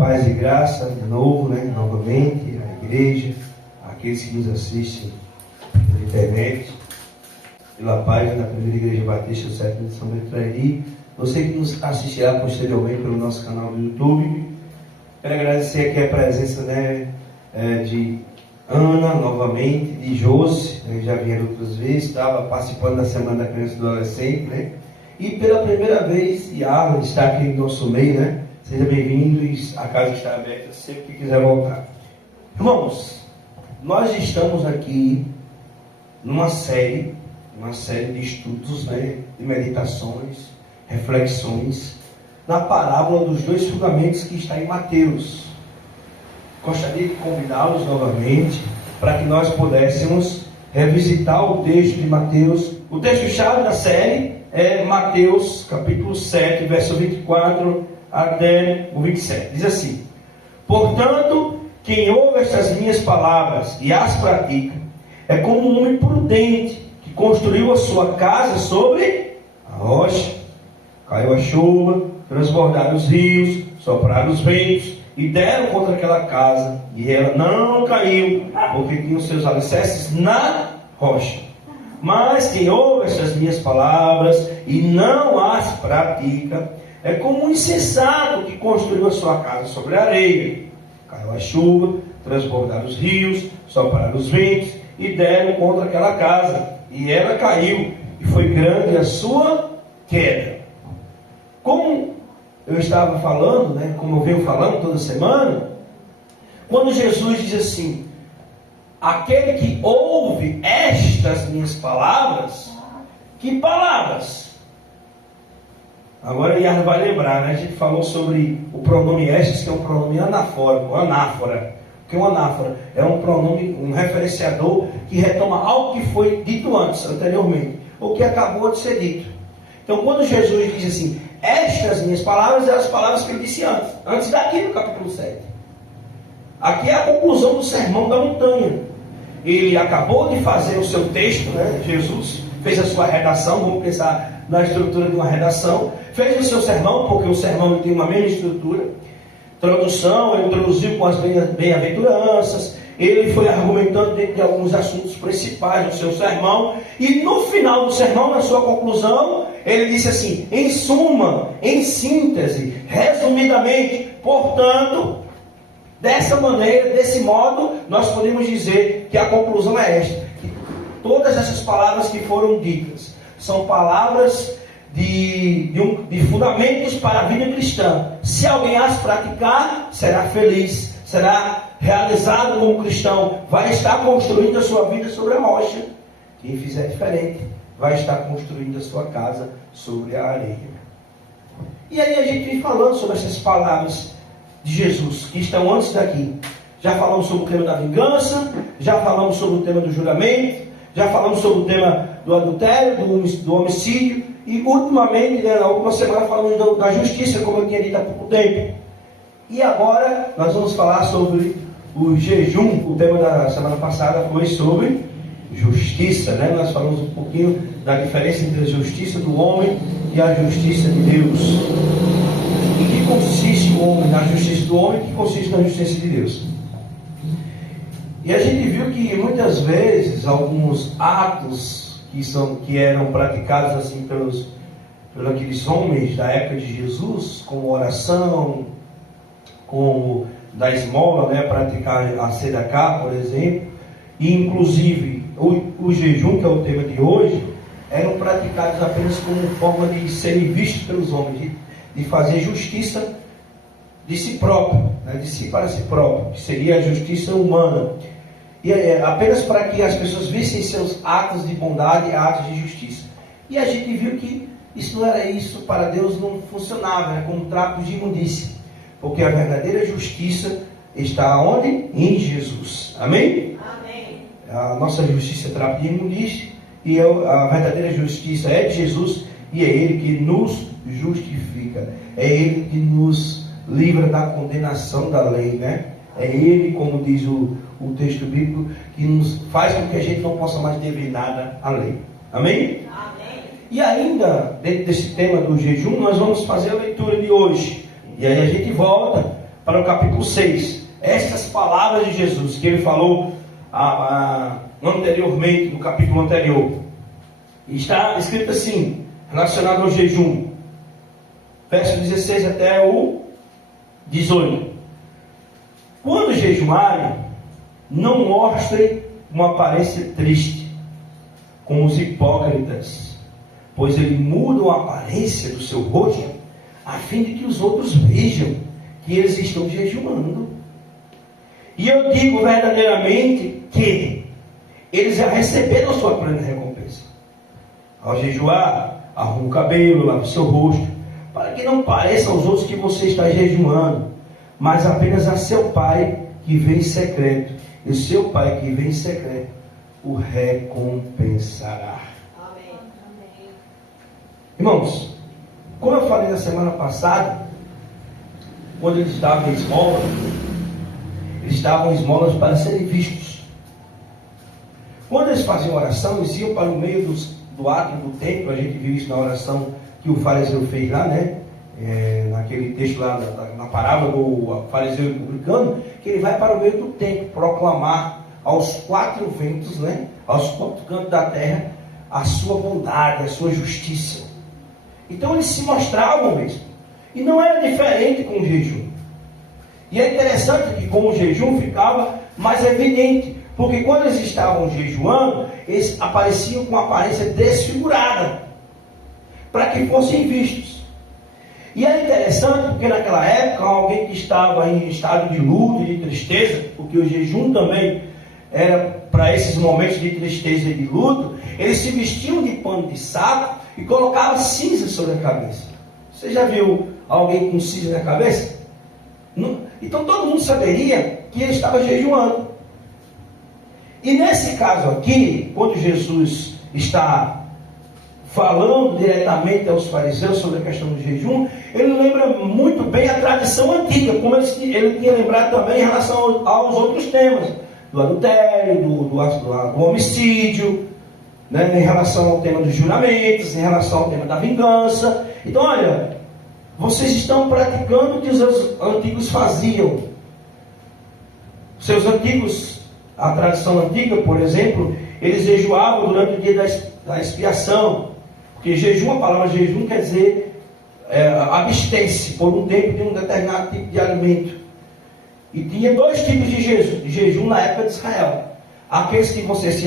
Paz e graça, de novo, novamente, à igreja, aqueles que nos assistem pela internet, pela página da Primeira Igreja Batista do Sétimo de São Betraí, você que nos assistirá posteriormente pelo nosso canal do YouTube. Quero agradecer aqui a presença de Ana, novamente, de Josi, já vieram outras vezes, estava participando da Semana da Criança e do Adolescente, e pela primeira vez, Yara está aqui no nosso meio, Seja bem-vindo, a casa está aberta sempre que quiser voltar. Irmãos, nós estamos aqui numa série de estudos, de meditações, reflexões, na parábola dos dois fundamentos que está em Mateus. Gostaria de convidá-los novamente para que nós pudéssemos revisitar o texto de Mateus. O texto-chave da série é Mateus, capítulo 7, verso 24 até o 27. Diz assim: portanto, quem ouve estas minhas palavras e as pratica, é como um homem prudente que construiu a sua casa sobre a rocha. Caiu a chuva, transbordaram os rios, sopraram os ventos e deram contra aquela casa, e ela não caiu, porque tinha os seus alicerces na rocha. Mas quem ouve estas minhas palavras e não as pratica, é como um insensato que construiu a sua casa sobre a areia. Caiu a chuva, transbordaram os rios, sopraram os ventos e deram contra aquela casa, e ela caiu, e foi grande a sua queda. Como eu estava falando, como eu venho falando toda semana, quando Jesus diz assim: aquele que ouve estas minhas palavras, que palavras? Agora Iar vai lembrar, a gente falou sobre o pronome estes, que é um pronome anafórico, anáfora. Porque um anáfora é um pronome, um referenciador que retoma algo que foi dito antes, anteriormente, ou que acabou de ser dito. Então, quando Jesus diz assim, estas minhas palavras, é as palavras que ele disse antes daqui no capítulo 7. Aqui é a conclusão do Sermão da Montanha. Ele acabou de fazer o seu texto, Jesus fez a sua redação, vamos pensar na estrutura de uma redação, fez o seu sermão, porque o sermão tem uma mesma estrutura, introdução, ele introduziu com as bem-aventuranças, ele foi argumentando dentro de alguns assuntos principais do seu sermão, e no final do sermão, na sua conclusão, ele disse assim, em suma, em síntese, resumidamente, portanto, dessa maneira, desse modo, nós podemos dizer que a conclusão é esta, que todas essas palavras que foram ditas, são palavras de fundamentos para a vida cristã. Se alguém as praticar, será feliz, será realizado como cristão, vai estar construindo a sua vida sobre a rocha. Quem fizer diferente, vai estar construindo a sua casa sobre a areia. E aí a gente vem falando sobre essas palavras de Jesus, que estão antes daqui. Já falamos sobre o tema da vingança, já falamos sobre o tema do juramento, já falamos sobre o tema do adultério, do homicídio, e ultimamente, na última semana, falamos da justiça, como eu tinha dito há pouco tempo. E agora nós vamos falar sobre o jejum. O tema da semana passada foi sobre justiça, Nós falamos um pouquinho da diferença entre a justiça do homem e a justiça de Deus. Em que consiste o homem na justiça do homem e que consiste na justiça de Deus? E a gente viu que muitas vezes alguns atos que eram praticados assim pelos aqueles homens da época de Jesus, como oração, como da esmola, praticar a sedacá, por exemplo, e inclusive o jejum, que é o tema de hoje, eram praticados apenas como forma de serem vistos pelos homens, de fazer justiça de si próprio, de si para si próprio, que seria a justiça humana. E apenas para que as pessoas vissem seus atos de bondade e atos de justiça. E a gente viu que isso não era isso, para Deus não funcionava, como trapos de imundícia. Porque a verdadeira justiça está onde? Em Jesus. Amém? Amém. A nossa justiça é trapo de imundícia, e a verdadeira justiça é de Jesus, e é Ele que nos justifica. É Ele que nos livra da condenação da lei, É Ele, como diz o texto bíblico, que nos faz com que a gente não possa mais dever nada à lei. Amém? Amém. E ainda, dentro desse tema do jejum, nós vamos fazer a leitura de hoje. E aí a gente volta para o capítulo 6. Estas palavras de Jesus que ele falou anteriormente, no capítulo anterior. Está escrito assim, relacionado ao jejum. Verso 16 até o 18. Quando jejuarem, não mostrem uma aparência triste, como os hipócritas, pois eles mudam a aparência do seu rosto, a fim de que os outros vejam que eles estão jejuando. E eu digo verdadeiramente que eles já receberam a sua plena recompensa. Ao jejuar, arrume o cabelo, lave o seu rosto, para que não pareça aos outros que você está jejuando, mas apenas a seu Pai que vem em secreto. E o seu Pai que vem em secreto o recompensará. Amém. Irmãos, como eu falei na semana passada, quando eles davam esmolas, eles davam esmolas para serem vistos. Quando eles faziam oração, eles iam para o meio do átrio do templo. A gente viu isso na oração que o fariseu fez lá, né? Naquele texto lá, na parábola do fariseu e publicano, que ele vai para o meio do templo proclamar aos quatro ventos, né? Aos quatro cantos da terra, a sua bondade, a sua justiça. Então eles se mostravam mesmo. E não era diferente com o jejum. E é interessante que com o jejum ficava mais evidente, porque quando eles estavam jejuando, eles apareciam com uma aparência desfigurada, para que fossem vistos. E é interessante porque naquela época, alguém que estava em estado de luto e de tristeza, porque o jejum também era para esses momentos de tristeza e de luto, eles se vestiam de pano de saco e colocavam cinza sobre a cabeça. Você já viu alguém com cinza na cabeça? Não? Então todo mundo saberia que ele estava jejuando. E nesse caso aqui, quando Jesus está falando diretamente aos fariseus sobre a questão do jejum, ele lembra muito bem a tradição antiga, como ele tinha lembrado também em relação aos outros temas, do adultério, do homicídio, né, em relação ao tema dos juramentos, em relação ao tema da vingança. Então, olha, vocês estão praticando o que os antigos faziam. Seus antigos, a tradição antiga, por exemplo, eles jejuavam durante o dia da expiação. Porque jejum, a palavra jejum quer dizer abstém-se por um tempo de um determinado tipo de alimento. E tinha dois tipos de jejum na época de Israel. Aqueles que você se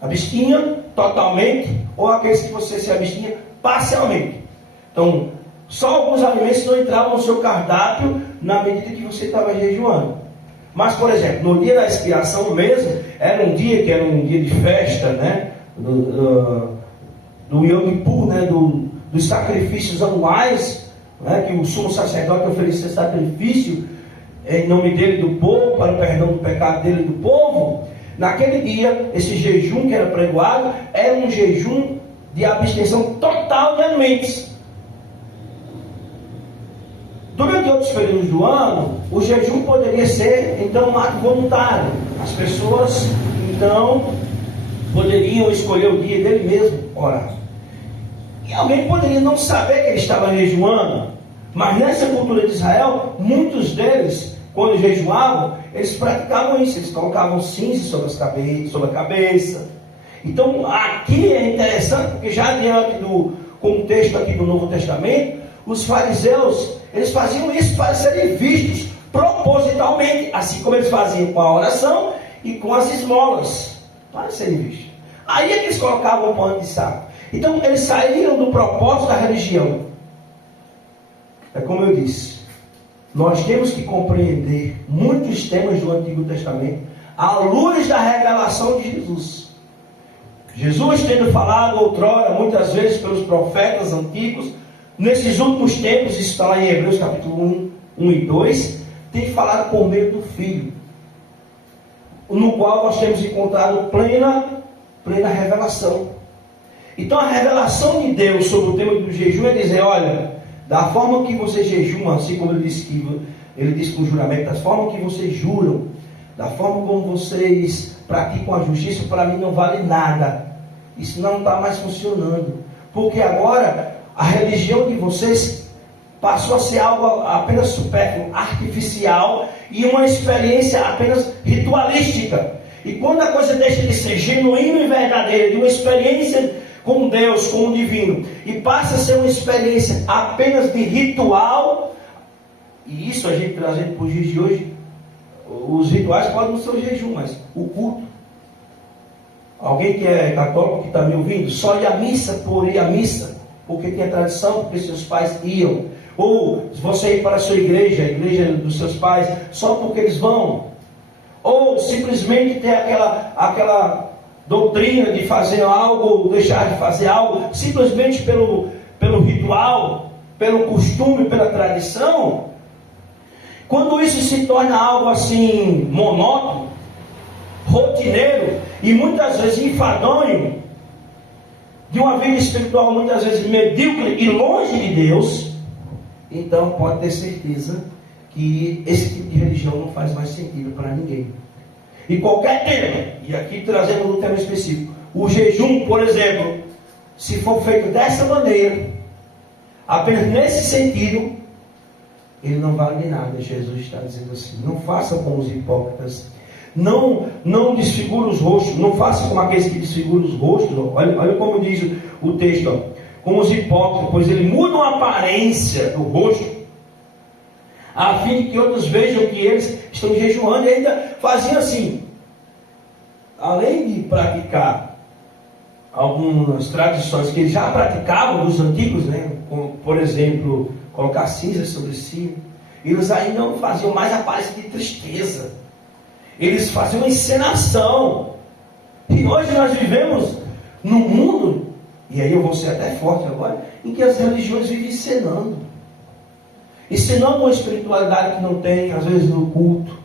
abstinha totalmente, ou aqueles que você se abstinha parcialmente. Então, só alguns alimentos não entravam no seu cardápio na medida que você estava jejuando. Mas, por exemplo, no dia da expiação mesmo, era um dia de festa, né? Do Yom Kippur, né? Dos sacrifícios anuais, né? Que o sumo sacerdote oferecia sacrifício em nome dele do povo, para o perdão do pecado dele e do povo. Naquele dia, esse jejum que era pregoado era um jejum de abstenção total de alimentos. Durante outros períodos do ano, o jejum poderia ser, então, um ato voluntário. As pessoas, então, poderiam escolher o dia dele mesmo orar. E alguém poderia não saber que ele estava jejuando, mas nessa cultura de Israel, muitos deles, quando jejuavam, eles praticavam isso. Eles colocavam cinza sobre a cabeça. Então, aqui é interessante, porque já diante do contexto aqui do Novo Testamento, os fariseus, eles faziam isso para serem vistos propositalmente, assim como eles faziam com a oração e com as esmolas, para serem vistos. Aí é que eles colocavam o pano de saco. Então, eles saíram do propósito da religião. É como eu disse, nós temos que compreender muitos temas do Antigo Testamento à luz da revelação de Jesus. Jesus, tendo falado outrora, muitas vezes pelos profetas antigos, nesses últimos tempos, isso está lá em Hebreus capítulo 1 e 2, tem falado por meio do Filho, no qual nós temos encontrado plena revelação. Então a revelação de Deus sobre o tema do jejum é dizer, olha, da forma que vocês jejumam, assim como ele disse com o juramento, da forma que vocês juram, da forma como vocês praticam a justiça, para mim não vale nada. Isso não está mais funcionando. Porque agora a religião de vocês passou a ser algo apenas supérfluo, artificial e uma experiência apenas ritualística. E quando a coisa deixa de ser genuína e verdadeira, de uma experiência com Deus, com o divino, e passa a ser uma experiência apenas de ritual, e isso a gente trazendo para os dias de hoje, os rituais podem não ser o jejum, mas o culto. Alguém que é católico que está me ouvindo, só ir à missa por ir à missa, porque tinha tradição, porque seus pais iam. Ou você ir para a sua igreja, a igreja dos seus pais, só porque eles vão. Ou simplesmente ter aquela doutrina de fazer algo, ou deixar de fazer algo, simplesmente pelo ritual, pelo costume, pela tradição. Quando isso se torna algo assim monótono, rotineiro e muitas vezes enfadonho, de uma vida espiritual muitas vezes medíocre e longe de Deus, então pode ter certeza que esse tipo de religião não faz mais sentido para ninguém. E qualquer tema, e aqui trazendo um tema específico, o jejum, por exemplo, se for feito dessa maneira, apenas nesse sentido, ele não vale de nada. Jesus está dizendo assim: não faça como os hipócritas, não desfigure os rostos, não faça como aqueles que desfiguram os rostos. Olha como diz o texto, ó, como os hipócritas, pois eles mudam a aparência do rosto, a fim de que outros vejam que eles estão jejuando. E ainda faziam assim, além de praticar algumas tradições que eles já praticavam dos antigos, né? Como, por exemplo, colocar cinzas sobre si, eles ainda não faziam mais aparência de tristeza, eles faziam uma encenação. E hoje nós vivemos num mundo, e aí eu vou ser até forte agora, em que as religiões vivem ensinando uma espiritualidade que não tem, às vezes no culto,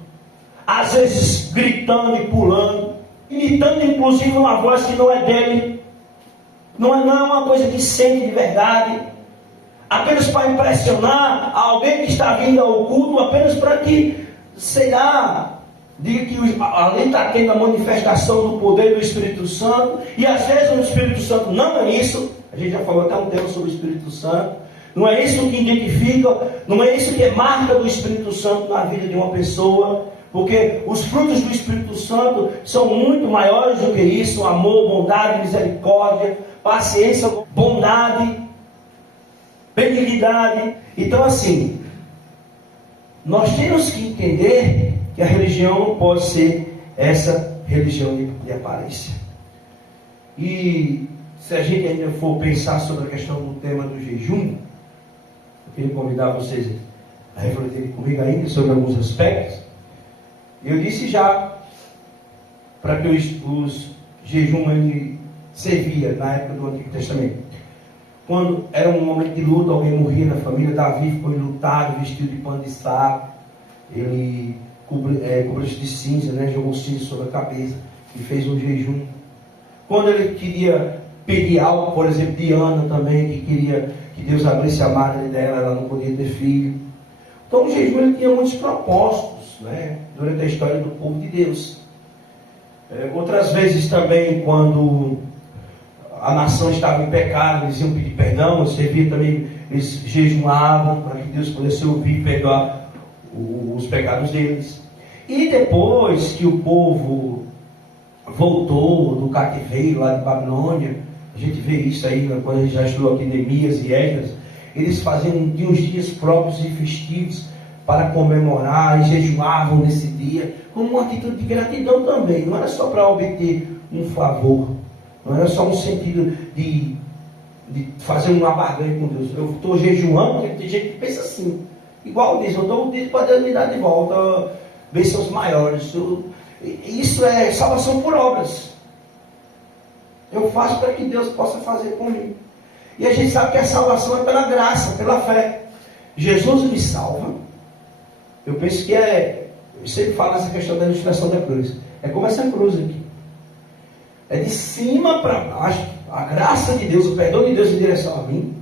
às vezes gritando e pulando, imitando inclusive uma voz que não é dele, não é uma coisa que sente de verdade, apenas para impressionar alguém que está vindo ao culto, apenas para que, sei lá, diga que ali está tendo a manifestação do poder do Espírito Santo, e às vezes o Espírito Santo não é isso. A gente já falou até um tema sobre o Espírito Santo. Não é isso que identifica, não é isso que é marca do Espírito Santo na vida de uma pessoa, porque os frutos do Espírito Santo são muito maiores do que isso: amor, bondade, misericórdia, paciência, bondade, benignidade. Então assim, nós temos que entender que a religião não pode ser essa religião de aparência. E se a gente ainda for pensar sobre a questão do tema do jejum, eu queria convidar vocês a refletir comigo ainda sobre alguns aspectos. Eu disse já para que os jejum ele servia na época do Antigo Testamento. Quando era um momento de luta, alguém morria na família, Davi ficou enlutado, vestido de pano de saco, ele cobriu-se de cinza, né? Jogou cinza sobre a cabeça e fez um jejum. Quando ele queria pedir algo, por exemplo, de Ana também, que queria que Deus abrisse a madre dela, ela não podia ter filho. Então o jejum ele tinha muitos propósitos, né? Durante a história do povo de Deus. Outras vezes também, quando a nação estava em pecado, eles iam pedir perdão. Você via também, eles jejuavam para que Deus pudesse ouvir e perdoar os pecados deles. E depois que o povo voltou do cativeiro lá de Babilônia, a gente vê isso aí quando a gente já estudou aqui Neemias e Esdras, eles faziam de uns dias próprios e festivos para comemorar e jejuavam nesse dia, como uma atitude de gratidão também. Não era só para obter um favor, não era só um sentido de fazer uma barganha com Deus. Eu estou jejuando, porque tem gente que pensa assim, igual diz, eu dou um dia para Deus me dar de volta bênçãos maiores. Isso é salvação por obras. Eu faço para que Deus possa fazer comigo. E a gente sabe que a salvação é pela graça, pela fé. Jesus me salva. Eu penso que eu sempre falo essa questão da ilustração da cruz. É como essa cruz aqui. É de cima para baixo. A graça de Deus, o perdão de Deus em direção a mim.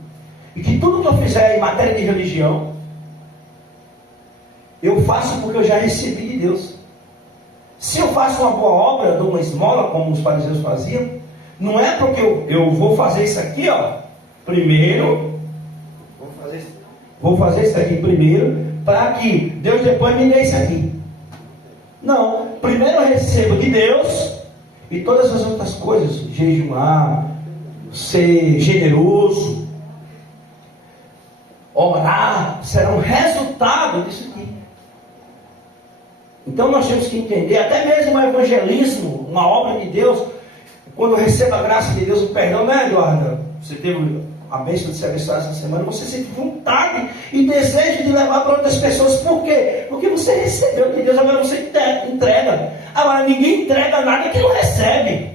E que tudo que eu fizer em matéria de religião, eu faço porque eu já recebi de Deus. Se eu faço uma boa obra, dou uma esmola, como os fariseus faziam, não é porque eu vou fazer isso aqui, ó. Primeiro, vou fazer isso. vou fazer isso aqui primeiro, para que Deus depois me dê isso aqui. Não, primeiro eu recebo de Deus, e todas as outras coisas, jejuar, ser generoso, orar, serão resultado disso aqui. Então nós temos que entender, até mesmo o evangelismo, uma obra de Deus, quando eu recebo a graça de Deus, o perdão, né, Eduardo? Você teve a bênção de ser abençoado essa semana, você sente vontade e desejo de levar para outras pessoas. Por quê? Porque você recebeu de Deus, agora você entrega. Agora ninguém entrega nada que não recebe.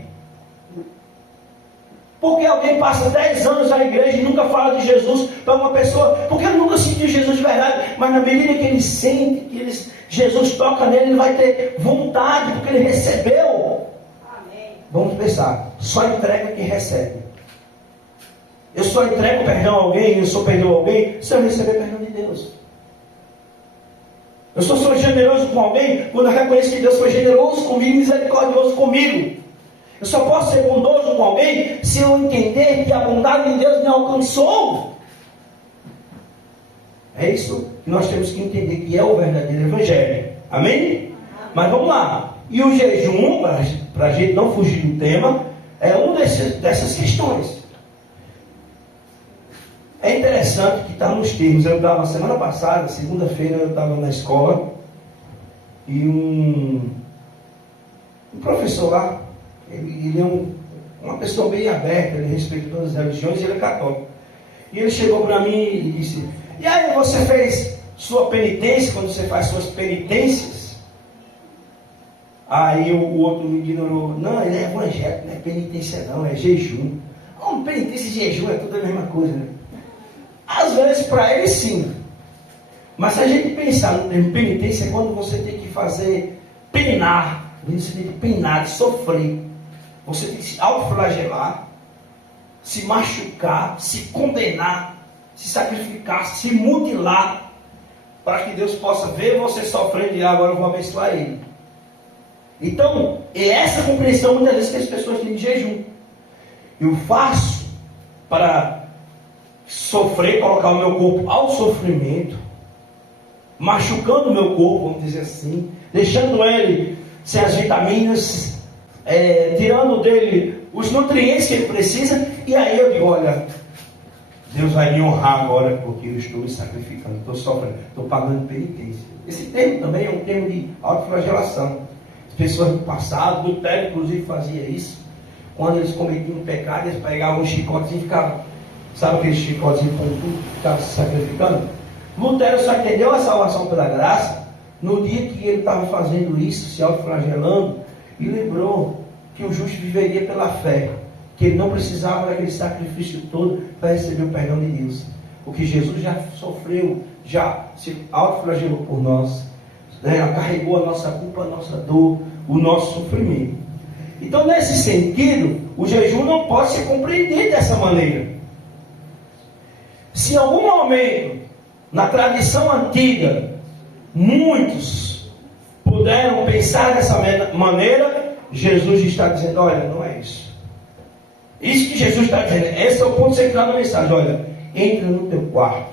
Porque alguém passa 10 anos na igreja e nunca fala de Jesus para uma pessoa, porque ele nunca sentiu Jesus de verdade, mas na medida que ele sente, que Jesus toca nele, ele vai ter vontade, porque ele recebeu. Amém. Vamos pensar, só entrega quem recebe. Eu só entrego perdão a alguém, eu só perdoo alguém, se eu receber perdão de Deus. Eu só sou generoso com alguém quando eu reconheço que Deus foi generoso comigo, misericordioso comigo. Eu só posso ser bondoso com alguém se eu entender que a bondade de Deus me alcançou. É isso que nós temos que entender, que é o verdadeiro evangelho. Amém? Mas vamos lá. E o jejum, para a gente não fugir do tema, é uma dessas questões. É interessante que está nos termos. Eu estava semana passada, segunda-feira, eu estava na escola e um professor lá, ele é uma pessoa bem aberta, ele respeita todas as religiões e ele é católico. E ele chegou para mim e disse: e aí, você fez sua penitência, quando você faz suas penitências? Aí o outro me ignorou: não, ele é evangélico, não é penitência não, é jejum. Penitência e jejum é tudo a mesma coisa, né? Às vezes para ele sim, mas se a gente pensar em penitência, é quando você tem que fazer penar, você tem que penar, de sofrer, você tem que se autoflagelar, se machucar, se condenar, se sacrificar, se mutilar, para que Deus possa ver você sofrendo e agora eu vou abençoar ele. Então, é essa compreensão muitas vezes que as pessoas têm de jejum. Eu faço para sofrer, colocar o meu corpo ao sofrimento, machucando o meu corpo, vamos dizer assim, deixando ele sem as vitaminas, tirando dele os nutrientes que ele precisa, e aí eu digo: olha, Deus vai me honrar agora, porque eu estou me sacrificando, estou sofrendo, estou pagando penitência. Esse termo também é um termo de autoflagelação. As pessoas do passado, Lutero inclusive fazia isso, quando eles cometiam um pecado, eles pegavam um chicotezinho e ficavam, sabe aquele chicotezinho com tudo, ficava se sacrificando? Lutero só entendeu a salvação pela graça no dia que ele estava fazendo isso, se autoflagelando, e lembrou que o justo viveria pela fé, que ele não precisava daquele sacrifício todo para receber o perdão de Deus, porque Jesus já sofreu, já se autoflagelou por nós, né? Carregou a nossa culpa, a nossa dor, o nosso sofrimento. Então, nesse sentido, o jejum não pode ser compreendido dessa maneira. Se em algum momento, na tradição antiga, muitos puderam pensar dessa maneira, Jesus está dizendo: olha, não é isso. Isso que Jesus está dizendo, esse é o ponto central da mensagem. Olha, entra no teu quarto,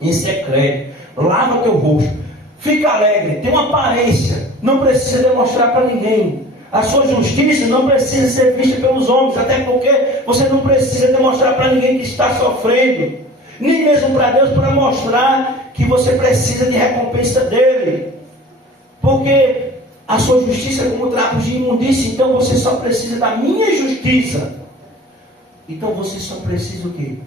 em secreto, lava teu rosto, fica alegre, tem uma aparência, não precisa demonstrar para ninguém. A sua justiça não precisa ser vista pelos homens, até porque você não precisa demonstrar para ninguém que está sofrendo, nem mesmo para Deus, para mostrar que você precisa de recompensa dele, porque a sua justiça é como trapos de imundícia. Então você só precisa da minha justiça. Então você só precisa o quê?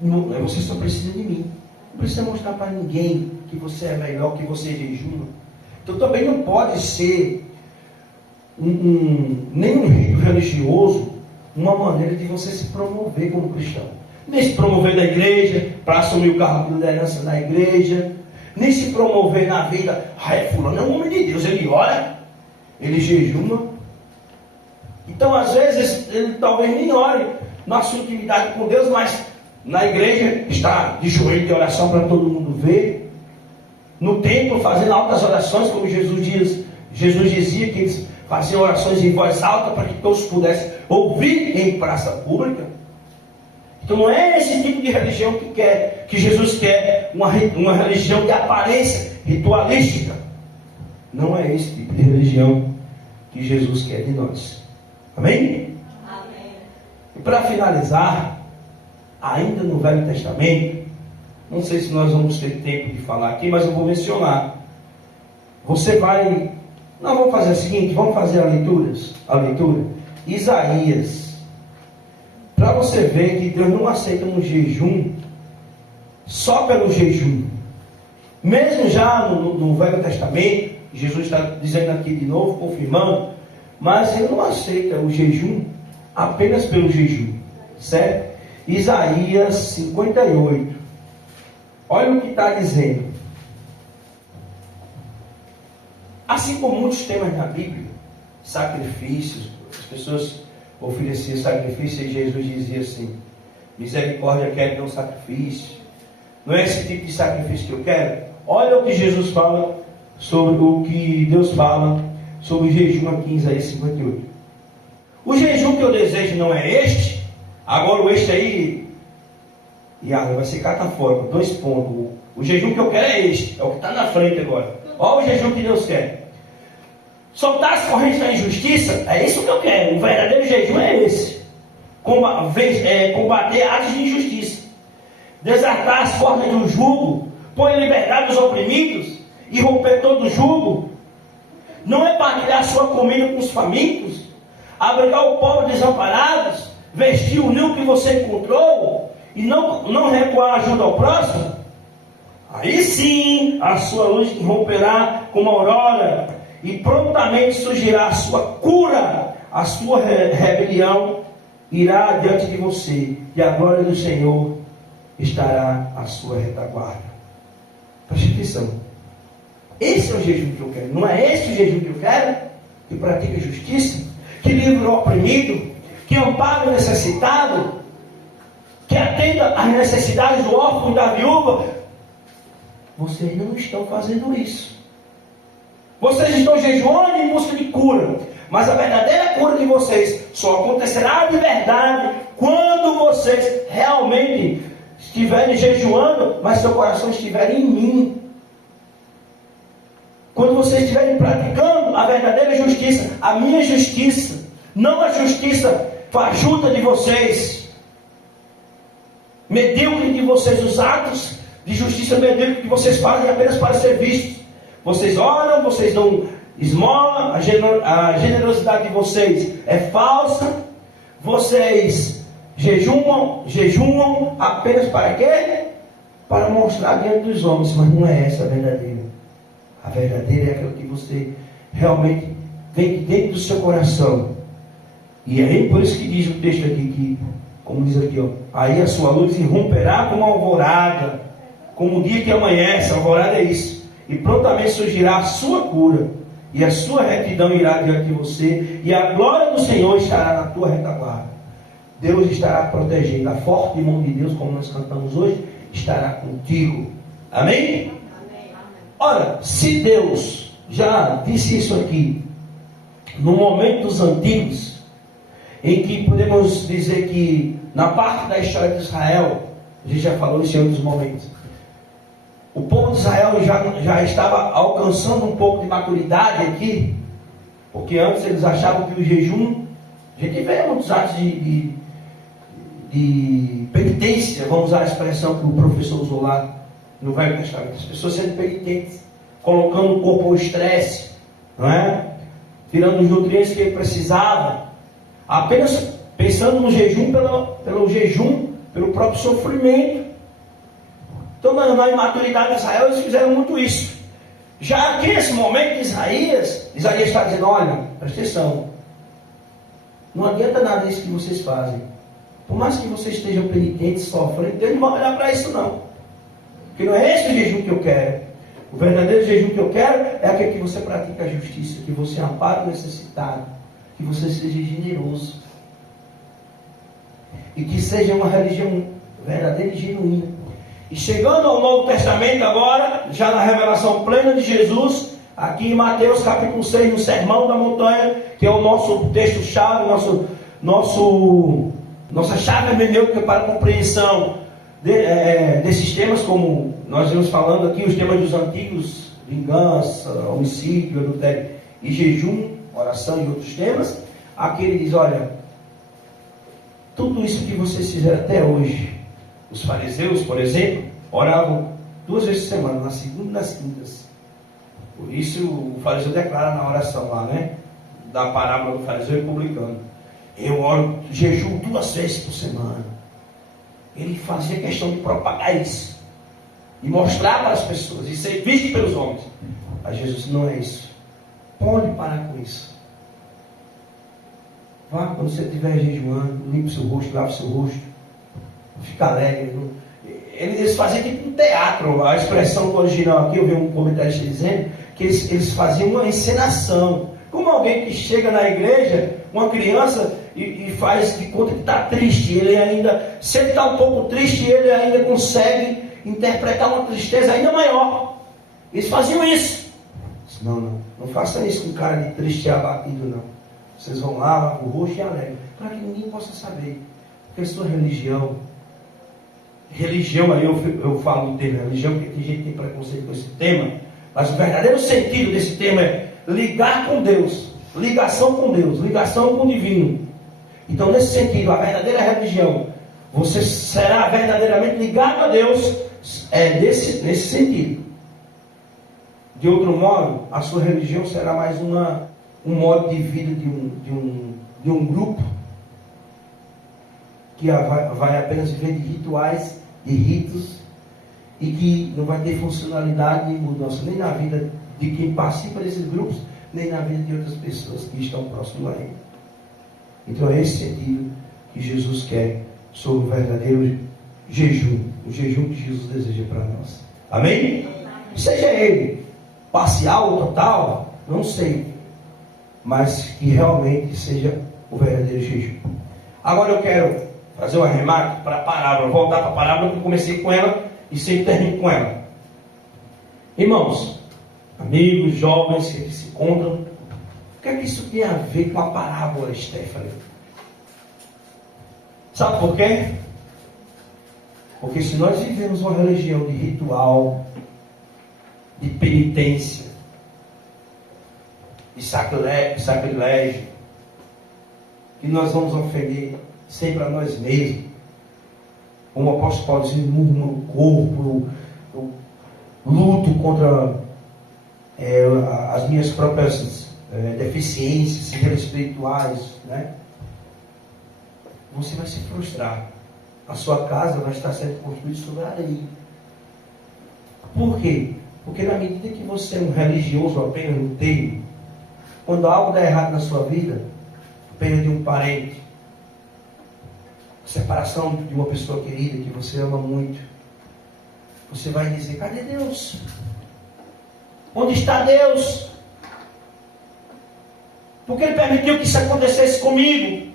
Você só precisa de mim. Não precisa mostrar para ninguém que você é melhor, que você jejuma. Então também não pode ser nenhum rito religioso uma maneira de você se promover como cristão. Nem se promover na igreja para assumir o cargo de liderança na igreja, nem se promover na vida. Fulano é um homem de Deus, ele ora, ele jejuma. Então às vezes ele talvez nem ore na sua intimidade com Deus, mas na igreja está de joelho de oração para todo mundo ver, no templo fazendo altas orações, como Jesus dizia que eles faziam orações em voz alta para que todos pudessem ouvir em praça pública. Então não é esse tipo de religião que Jesus quer, uma religião de aparência ritualística. Não é esse tipo de religião que Jesus quer de nós. Amém? Amém. E para finalizar, ainda no Velho Testamento, não sei se nós vamos ter tempo de falar aqui, mas eu vou mencionar. Você vai... Não, vamos fazer o seguinte, vamos fazer a leitura. Isaías. Para você ver que Deus não aceita um jejum só pelo jejum. Mesmo já no Velho Testamento, Jesus está dizendo aqui de novo, confirmando, mas Ele não aceita o jejum apenas pelo jejum, certo? Isaías 58. Olha o que está dizendo. Assim como muitos temas na Bíblia, sacrifícios, as pessoas ofereciam sacrifício e Jesus dizia assim: misericórdia quero, não sacrifício. Não é esse tipo de sacrifício que eu quero? Olha o que Jesus fala sobre o que Deus fala sobre o jejum aqui em Isaías 58. O jejum que eu desejo não é este. Agora o este aí, vai ser catafórico, 2 pontos. O jejum que eu quero é este, é o que está na frente agora. Olha o jejum que Deus quer. Soltar as correntes da injustiça, é isso que eu quero. O verdadeiro jejum é esse. Combater atos de injustiça. Desatar as cordas do jugo, pôr em liberdade os oprimidos e romper todo o jugo. Não é partilhar sua comida com os famintos, abrigar o pobre desamparados, vestir o nu que você encontrou e não recuar a ajuda ao próximo. Aí sim a sua luz romperá como a aurora e prontamente surgirá a sua cura, a sua rebelião irá diante de você e a glória do Senhor estará à sua retaguarda. Preste atenção. Esse é o jejum que eu quero. Não é esse o jejum que eu quero? Que pratica justiça, que livra o oprimido, que ampara o necessitado, que atenda às necessidades do órfão e da viúva. Vocês ainda não estão fazendo isso. Vocês estão jejuando em busca de cura, mas a verdadeira cura de vocês só acontecerá de verdade quando vocês realmente estiverem jejuando, mas seu coração estiver em mim. Quando vocês estiverem praticando a verdadeira justiça, a minha justiça, não a justiça fajuta de vocês, medíocre de vocês, os atos de justiça medíocre que vocês fazem apenas para ser vistos. Vocês oram, vocês dão esmola, a generosidade de vocês é falsa, vocês jejuam apenas para quê? Para mostrar diante dos homens, mas não é essa a verdadeira. A verdadeira é aquela que você realmente vem dentro do seu coração. E é por isso que diz o texto aqui, que, como diz aqui, aí a sua luz irromperá como a alvorada, como o dia que amanhece. A alvorada é isso. E prontamente surgirá a sua cura, e a sua retidão irá diante de você, e a glória do Senhor estará na tua retaguarda. Deus estará protegendo. A forte mão de Deus, como nós cantamos hoje, estará contigo. Amém? Ora, se Deus já disse isso aqui, no momento dos antigos, em que podemos dizer que na parte da história de Israel, a gente já falou isso em outros momentos, o povo de Israel já estava alcançando um pouco de maturidade aqui, porque antes eles achavam que o jejum, a gente vê muitos atos de penitência, vamos usar a expressão que o professor usou lá no Velho Testamento, as pessoas sendo penitentes, colocando o corpo ao estresse, não é? Tirando os nutrientes que ele precisava, apenas pensando no jejum pelo próprio sofrimento. Então, na imaturidade de Israel, eles fizeram muito isso. Já aqui nesse momento de Isaías está dizendo: olha, presta atenção, não adianta nada isso que vocês fazem. Por mais que vocês estejam penitentes, sofrendo, Deus não vai olhar para isso não. Porque não é esse o jejum que eu quero. O verdadeiro jejum que eu quero é aquele que você pratica a justiça, que você ampara o necessitado, que você seja generoso. E que seja uma religião verdadeira e genuína. E chegando ao Novo Testamento agora, já na revelação plena de Jesus, aqui em Mateus capítulo 6, no Sermão da Montanha, que é o nosso texto-chave, Nossa chave hermenêutica para a compreensão desses temas, como nós vamos falando aqui, os temas dos antigos, vingança, homicídio, adultério e jejum, oração e outros temas. Aqui ele diz, olha, tudo isso que vocês fizeram até hoje, os fariseus, por exemplo, oravam 2 vezes por semana, na segunda e nas quintas. Por isso o fariseu declara na oração lá, né? Da parábola do fariseu e publicano. Eu oro, jejum 2 vezes por semana. Ele fazia questão de propagar isso. E mostrar para as pessoas. E ser visto pelos homens. Mas Jesus não é isso. Pode parar com isso. Vá, quando você estiver jejuando, limpe seu rosto, lave seu rosto. Fica alegre. Eles faziam tipo um teatro. A expressão original aqui, eu vi um comentarista dizendo que eles faziam uma encenação. Como alguém que chega na igreja, uma criança, e faz de conta que está triste. Ele ainda, se ele está um pouco triste, ele ainda consegue interpretar uma tristeza ainda maior. Eles faziam isso. Não faça isso com um cara de triste e abatido, não. Vocês vão lá, lavam o rosto e alegram, para que ninguém possa saber. Porque a sua religião, aí eu falo do termo religião, porque tem gente que tem preconceito com esse tema, mas o verdadeiro sentido desse tema é ligar com Deus, ligação com Deus, ligação com o divino. Então, nesse sentido, a verdadeira religião, você será verdadeiramente ligado a Deus, nesse sentido. De outro modo, a sua religião será mais um modo de vida de um grupo que vai apenas viver de rituais, de ritos, e que não vai ter funcionalidade nem mudança, nem na vida de quem participa desses grupos, nem na vida de outras pessoas que estão próximas a ele. Então é esse sentido que Jesus quer sobre o verdadeiro jejum, o jejum que Jesus deseja para nós. Amém? Seja ele parcial ou total, não sei, mas que realmente seja o verdadeiro jejum. Agora eu quero fazer um arremate para a parábola, voltar para a parábola que eu comecei com ela e sempre termino com ela. Irmãos, amigos, jovens que se encontram, o que é que isso tem a ver com a parábola, Stephanie? Sabe por quê? Porque se nós vivemos uma religião de ritual, de penitência, de sacrilégio, que nós vamos ofender sempre a nós mesmos, como o apóstolo Paulo diz, murmura o corpo, eu luto contra as minhas próprias deficiências espirituais, né? Você vai se frustrar. A sua casa vai estar sendo construída sobre a areia. Por quê? Porque na medida que você é um religioso apenas no termo, quando algo der errado na sua vida, perda de um parente, separação de uma pessoa querida que você ama muito, você vai dizer, cadê Deus? Onde está Deus? Porque Ele permitiu que isso acontecesse comigo.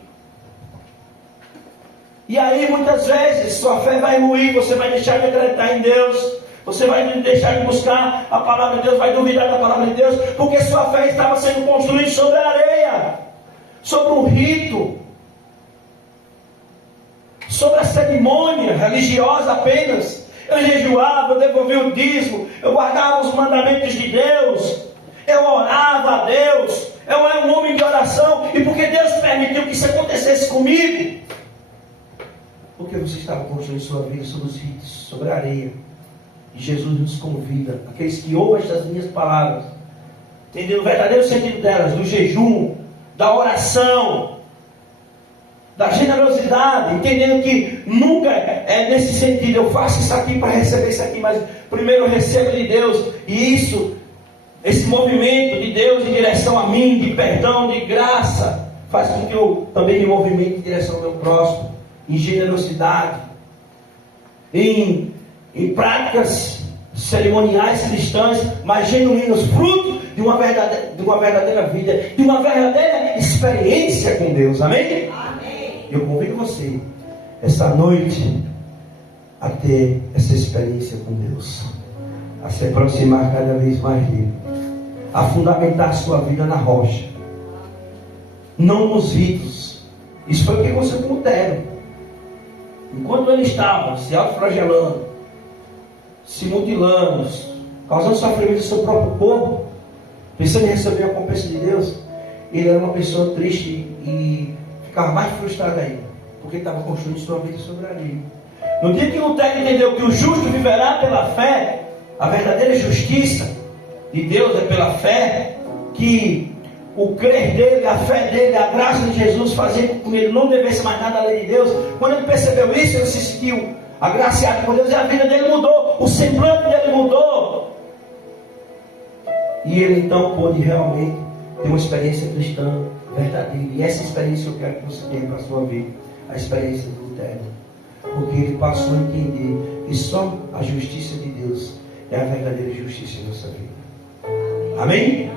E aí muitas vezes sua fé vai ruir, você vai deixar de acreditar em Deus, você vai deixar de buscar a palavra de Deus, vai duvidar da palavra de Deus, porque sua fé estava sendo construída sobre a areia, sobre um rito, sobre a cerimônia religiosa apenas. Eu jejuava, eu devolvia o dízimo, eu guardava os mandamentos de Deus, eu orava a Deus, eu era um homem de oração, e porque Deus permitiu que isso acontecesse comigo? Porque você estava construindo sua vida sobre os ritos, sobre a areia. E Jesus nos convida, aqueles que ouvem estas minhas palavras, entendendo o verdadeiro sentido delas, do jejum, da oração, da generosidade, entendendo que nunca é nesse sentido, eu faço isso aqui para receber isso aqui, mas primeiro eu recebo de Deus, e isso, esse movimento de Deus em direção a mim, de perdão, de graça, faz com que eu também me movimente em direção ao meu próximo, em generosidade, em práticas cerimoniais cristãs, mas genuínos, fruto de uma verdadeira vida, de uma verdadeira experiência com Deus. Amém? Amém. Eu convido você, essa noite, a ter essa experiência com Deus, a se aproximar cada vez mais dele, a fundamentar a sua vida na rocha, não nos ritos. Isso foi o que aconteceu com Lutero. enquanto ele estava se autoflagelando, se mutilando, causando sofrimento no seu próprio corpo, pensando em receber a recompensa de Deus, ele era uma pessoa triste e ficava mais frustrado ainda, porque estava construindo sua vida sobre a lei. No dia que Lutero entendeu que o justo viverá pela fé, a verdadeira justiça de Deus é pela fé, que o crer dele, a fé dele, a graça de Jesus fazia com que ele não devesse mais nada além de Deus. Quando ele percebeu isso, ele se sentiu agraciado por Deus e a vida dele mudou, o semblante dele mudou. E ele então pôde realmente ter uma experiência cristã verdadeira. E essa experiência eu quero que você tenha para a sua vida, a experiência do Lutero. Porque ele passou a entender que só a justiça de Deus é a verdadeira justiça em nossa vida. Amém?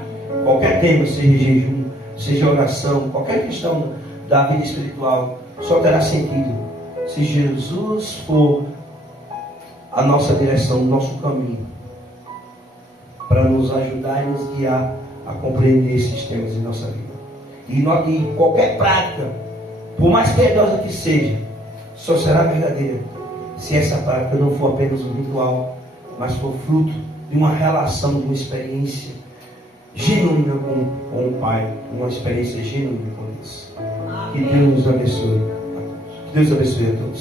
Qualquer tema, seja jejum, seja oração, qualquer questão da vida espiritual, só terá sentido se Jesus for a nossa direção, o nosso caminho, para nos ajudar e nos guiar a compreender esses temas em nossa vida. E qualquer prática, por mais piedosa que seja, só será verdadeira se essa prática não for apenas um ritual, mas for fruto de uma relação, de uma experiência genuína com o Pai, uma experiência genuína com Deus. Que Deus nos abençoe a todos. Que Deus abençoe a todos.